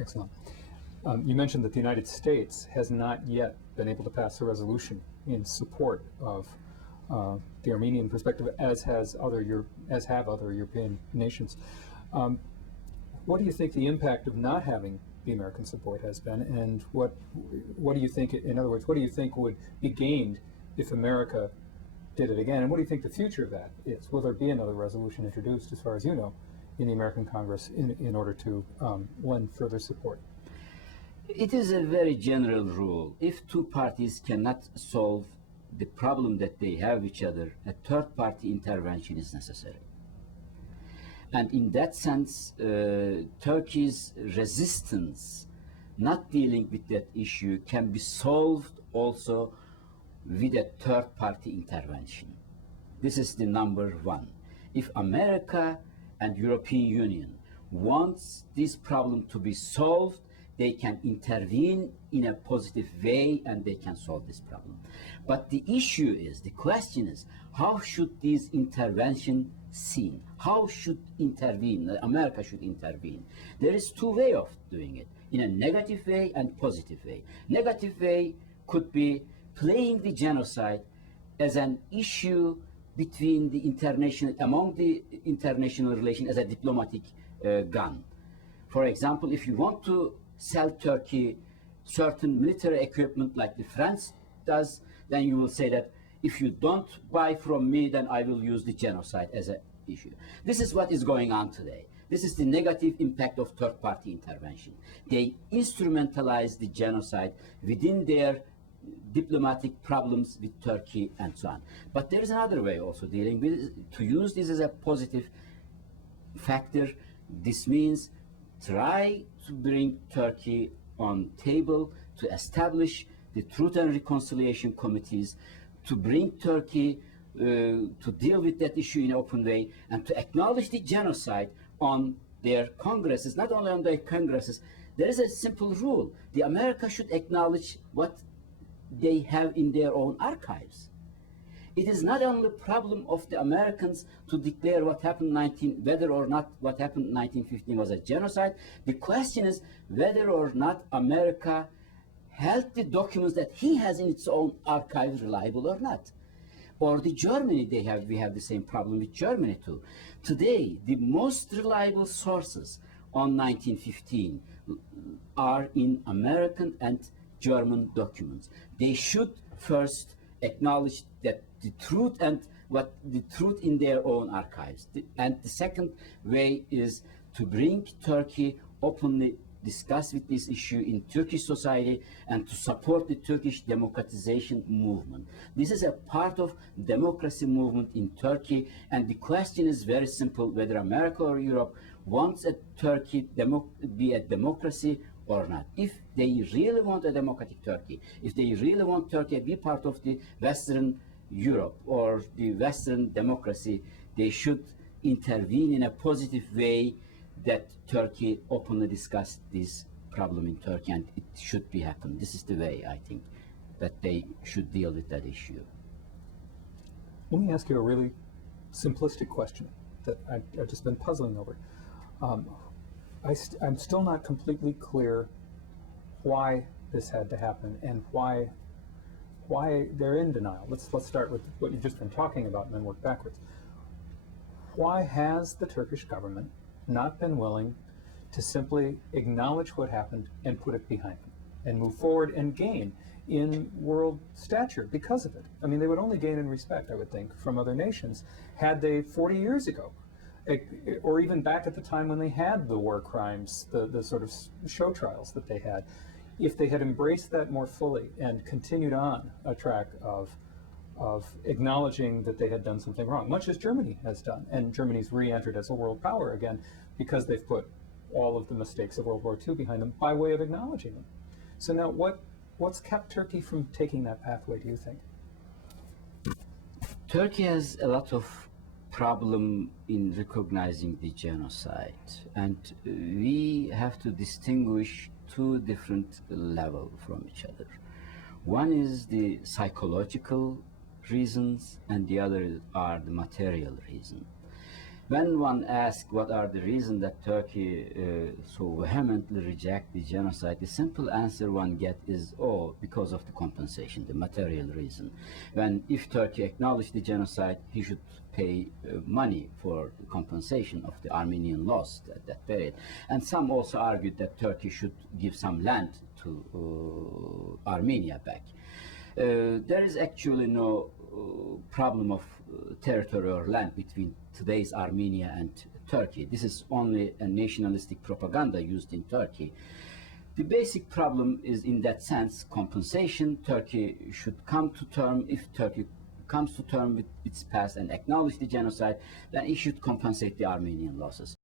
Excellent. You mentioned that the United States has not yet been able to pass a resolution in support of the Armenian perspective, as have other European nations. What do you think the impact of not having the American support has been, and what do you think, in other words, what do you think would be gained if America did it again, and what do you think the future of that is? Will there be another resolution introduced, as far as you know, in the American Congress in order to lend further support? It is a very general rule. If two parties cannot solve the problem that they have with each other, a third-party intervention is necessary. And in that sense, Turkey's resistance not dealing with that issue can be solved also with a third-party intervention. This is the number one. If America and European Union wants this problem to be solved, they can intervene in a positive way and they can solve this problem. But the issue is, the question is, how should this intervention seen? How should America should intervene? There is two ways of doing it, in a negative way and positive way. Negative way could be playing the genocide as an issue between the among the international relation as a diplomatic gun. For example, if you want to sell Turkey certain military equipment like the France does, then you will say that if you don't buy from me, then I will use the genocide as an issue. This is what is going on today. This is the negative impact of third-party intervention. They instrumentalize the genocide within their diplomatic problems with Turkey and so on. But there is another way also dealing with it, to use this as a positive factor. This means try to bring Turkey on table, to establish the Truth and Reconciliation committees, to bring Turkey to deal with that issue in an open way, and to acknowledge the genocide on their congresses, not only on their congresses. There is a simple rule. The America should acknowledge what they have in their own archives. It is not only a problem of the Americans to declare what happened whether or not what happened in 1915 was a genocide. The question is whether or not America held the documents that he has in its own archives reliable or not. Or the Germany, we have the same problem with Germany too. Today, the most reliable sources on 1915 are in American and German documents. They should first acknowledge that the truth and what the truth in their own archives. And the second way is to bring Turkey openly discuss with this issue in Turkish society and to support the Turkish democratization movement. This is a part of democracy movement in Turkey, and the question is very simple, whether America or Europe wants a Turkey be a democracy or not. If they really want a democratic Turkey, if they really want Turkey to be part of the Western Europe or the Western democracy, they should intervene in a positive way that Turkey openly discuss this problem in Turkey, and it should be happen. This is the way, I think, that they should deal with that issue. Let me ask you a really simplistic question that I've just been puzzling over. I'm still not completely clear why this had to happen and why they're in denial. Let's start with what you've just been talking about and then work backwards. Why has the Turkish government not been willing to simply acknowledge what happened and put it behind them and move forward and gain in world stature because of it? I mean, they would only gain in respect, I would think, from other nations had they 40 years ago, or even back at the time when they had the war crimes, the sort of show trials that they had, if they had embraced that more fully and continued on a track of acknowledging that they had done something wrong, much as Germany has done. And Germany's re-entered as a world power again because they've put all of the mistakes of World War II behind them by way of acknowledging them. So now what's kept Turkey from taking that pathway, do you think? Turkey has a lot of problem in recognizing the genocide, and we have to distinguish two different levels from each other. One is the psychological reasons, and the other are the material reason. When one asks what are the reasons that Turkey so vehemently reject the genocide, the simple answer one gets is, oh, because of the compensation, the material reason. When if Turkey acknowledged the genocide, he should pay money for the compensation of the Armenian loss at that period. And some also argued that Turkey should give some land to Armenia back. There is actually no problem of territory or land between today's Armenia and Turkey. This is only a nationalistic propaganda used in Turkey. The basic problem is, in that sense, compensation. Turkey should come to term. If Turkey comes to term with its past and acknowledge the genocide, then it should compensate the Armenian losses.